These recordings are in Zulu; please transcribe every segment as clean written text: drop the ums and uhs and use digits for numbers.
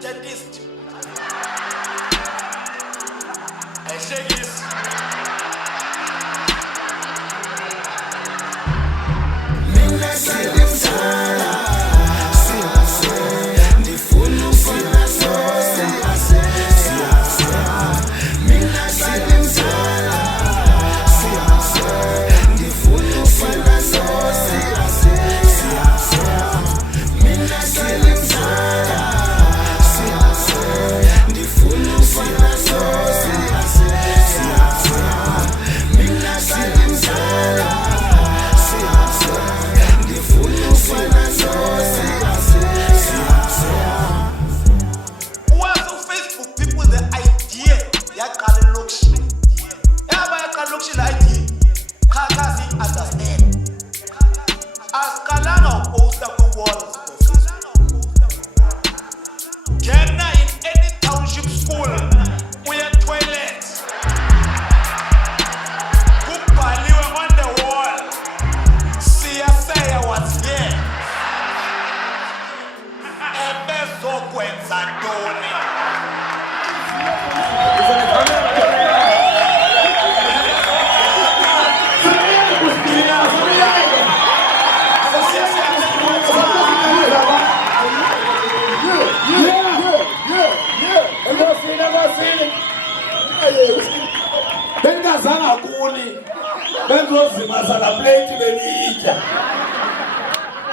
dentist. I shake this.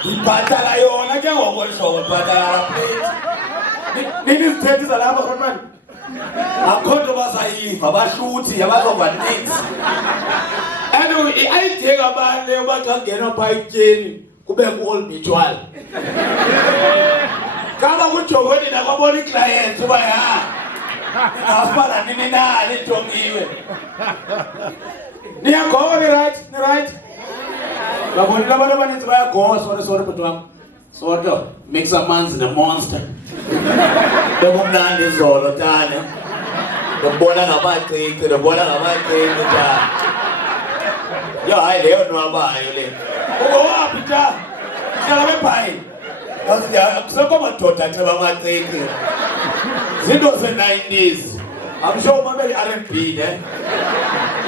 Ibhatala yona ke ngokwehlobo ibhatala plate. Nini izithethe zalapha khona. Akho nto basayiva bashuthi abazova next. Anyway, i-idea kabani leyo uba xa kungenwa phaa ekutyeni kube ku-all mutual. Kaba kujongweni nakwabona iclient uba ya asibala nini na nijongiwe. Niyagoba ni right? Labona abantu abaninzi bayagoba sorry bhuti wam. Sorry mix amanzi nemonster. Bekumnandi izolo tane. Ndibona ngamacici ta. Yo hayi leyo nwabayo le. Waphi ta? Sihlala bebhayi. Akusekho madoda atheba amacici. Zinto ze-90s. I'm sure umamele i-R&B ne.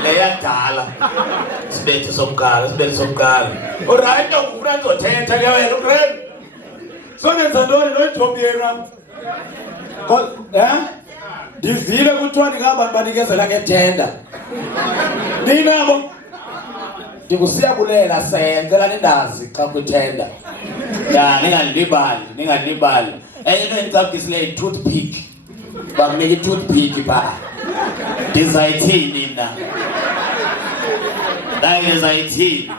Leyadala. Sibethe somkara. Alright, ufuna ndizothetha ke wena uRen. So nenza ntoni noyijobi yenu? Ndivile kuthiwa ndingabantu banikezela ngetenda. Ninabo? Ndikusiyabulela Seya, ndicela nindazi xa kwitenda. Ya, ningalibali. Enye into endicabukisileyo yi-toothpick. Bakunika i-toothpick phaa. Ndizayithini mna? Ndizayithini?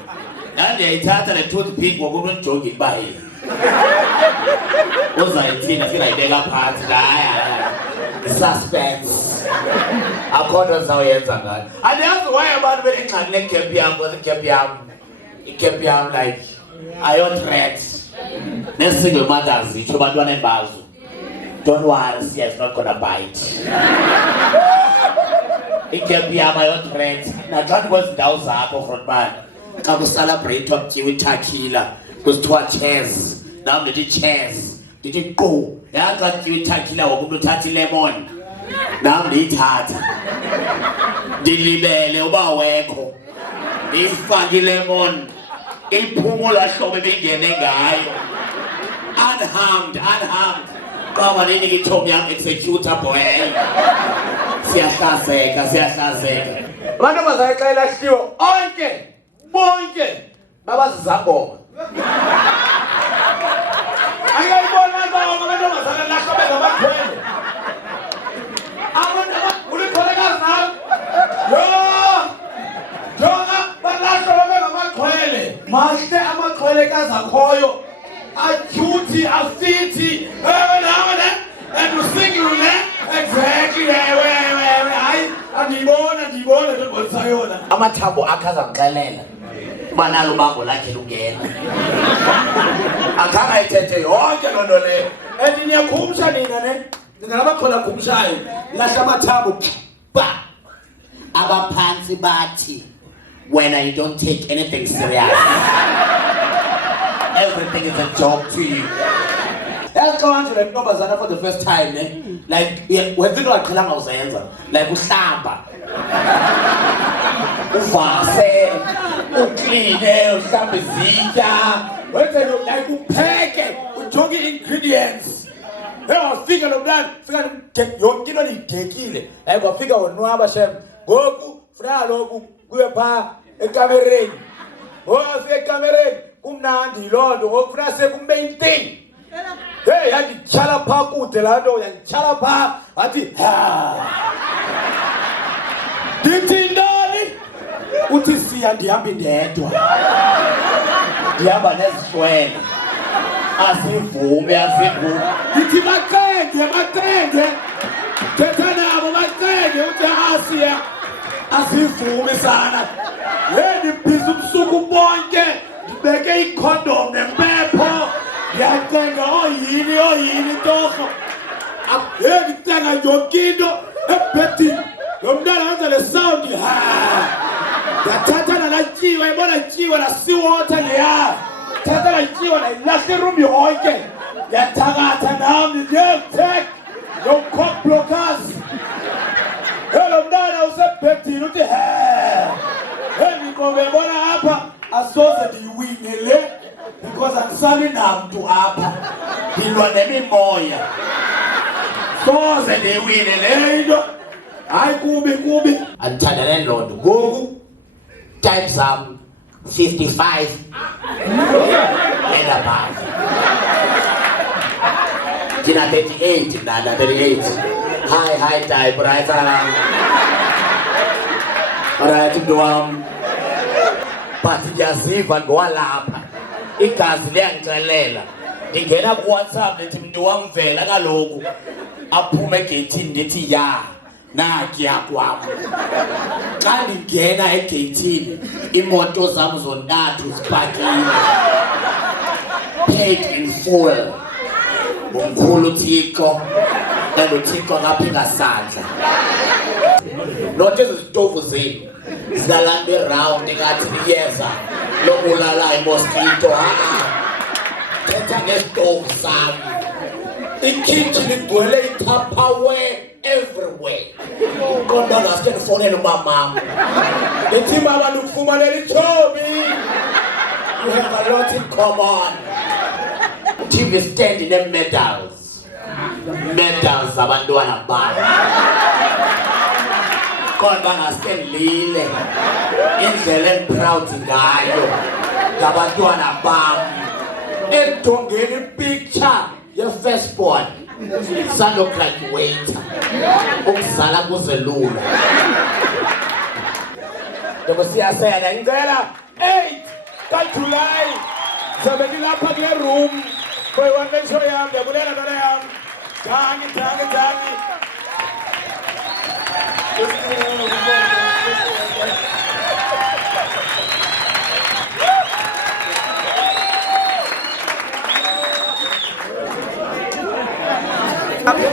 Ndiyayithatha le toothpick ngoku umntu endijonge uba yini. Uzayithini singayibeka phantsi suspense. Akho nto ndizawuyenza ngayo. Andiyazi why abantu benengxaki ne-gap yam because i-gap yam like ayo-threat. Ne-single mothers itsho ebantwaneni bazo. Don't worry, Seya is not gonna bite. I-gap yam ayo-threat. Naxa ndikwezi ndawo zakho frontman. Xa kusalabreyithwa kutyiwa ithakila kusithiwa chairs. Nam ndithi chairs. Ndithi qu. Xa kutyiwa ithakila woke umntu uthatha ilemon. Nam ndiyithatha. Ndilibele uba wekho. Ndiyifake ilemon. Iphumo laa hlobo ebingene ngayo. Unharmed. Qaba ndinika itshomi yam executor boy. Siyahlazeka. Abantu abazayixa ilahliwe bonke babazizangoma. Ayayibona abantu abazalana lahla bezamakhwele. Abantu ulipholekazi nawe. Jonga balahla babengamakhwele. Mahle amakhwelekazi akhoyo. Acuti, afithi, and usingule, exactly, hayi, andiyibona ndibonisa yona. Amathambo akhe azamxelela uba nalo bango lakhe lungena. Akhange ayithethe yonke loo nto leyo. And niyakhumsha nina ne? Ndinganabakhona khumshayo. Lahla amathambo, ba! Abaphantsi bathi, when I don't take anything serious. Everything is a joke to you. Bayaqonda like intombazana for the first time, ne? Like wenza into aqhelanga uzenza, like uhlamba. Uvase, ukline, uhlambe izitya, wenze like upheke, ujonge ingredients. Wafika lo mntana, fika yonke into niyidekile. Like wafika wonwaba shem. Ngoku funa lokhu kuye pha ekamereni. Wafika ekamereni, kumnandi loo nto, ngoku funa seku-main thing. Hey, yandityhala phaa kude laa nto, yandityhala phaa, wathi ndithi ntoni? Uthi Siya ndihambi ndedwa. Ndihamba nezishwele. Asivume. Ndithi bacenge. Thetha nabo bacenge, uthi Siya. Asivume sana. Ndibhiza ubusuku bonke, ndibeke ikhondom nempepho. Ndiyacenga oyini torho. Ndicenga yonke into ebhedini. Lo mntana wenza le sound, ndiyathatha nalatyiwa, yibona tyiwa nasiwater leya. Thatha latyiwa nayilahle iroom yonke. Ndiyathakatha nam, ndiyemtek, no-cock blockers. Lo mntana usebhedini uthi ndibona apha asoze ndiyiwine le. Because angisali namntu apha, ndilwa nemimoya. Soze ndiwine le into. Hayi kubi. Andithandane loo nto. Ngoku type zam 55 and above. Thina 38 nana 38. Hi type right. Alright mntu wam. But ndiyaziva ngowalapha. Igazi liyangixelela. Ndingena kuWhatsApp ndithi mntu wamvela kaloku aphume egeyithini ndithi ya nakuya kwam. Xa ndingena egeyithini imoto zam zontathu zipakile. Paid in full. Umkhulu uThixo, and uThixo akaphinga sandla. Not ezi zitofu zenu zilalamba iround ngathi liyeza lokubulala imosquito. Thetha ngesitofu sami. Ikitchen igcwele i-Tupperware everywhere. Kodwa ngaske ndifonele umamam. Ndithi mama ndikufumanele itshomi. You have a lot in common. TV stand ne-medals. Medals zabantwana bami. Kodwa ngaske ndilile. Indlela endiproud ngayo ngabantwana bami. Edongeni ipicture ye-firstborn. Sando-graduate. Ukuzala kuze lula. Njengoba siyasela ngicela 8 kaJulayi sizobe ngilapha kule room for show yami. Ndiyabulela ntwana yami. Jangi.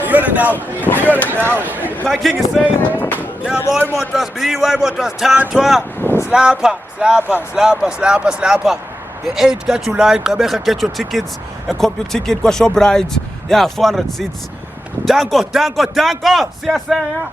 You got it now. Parking is safe. Yeah, boy, motors B, why motors Tatwa, slapper. The 8th July, Gqeberha, get your tickets, a computer ticket, go shop rides. Yeah, 400 seats. Danko. See ya, Seya.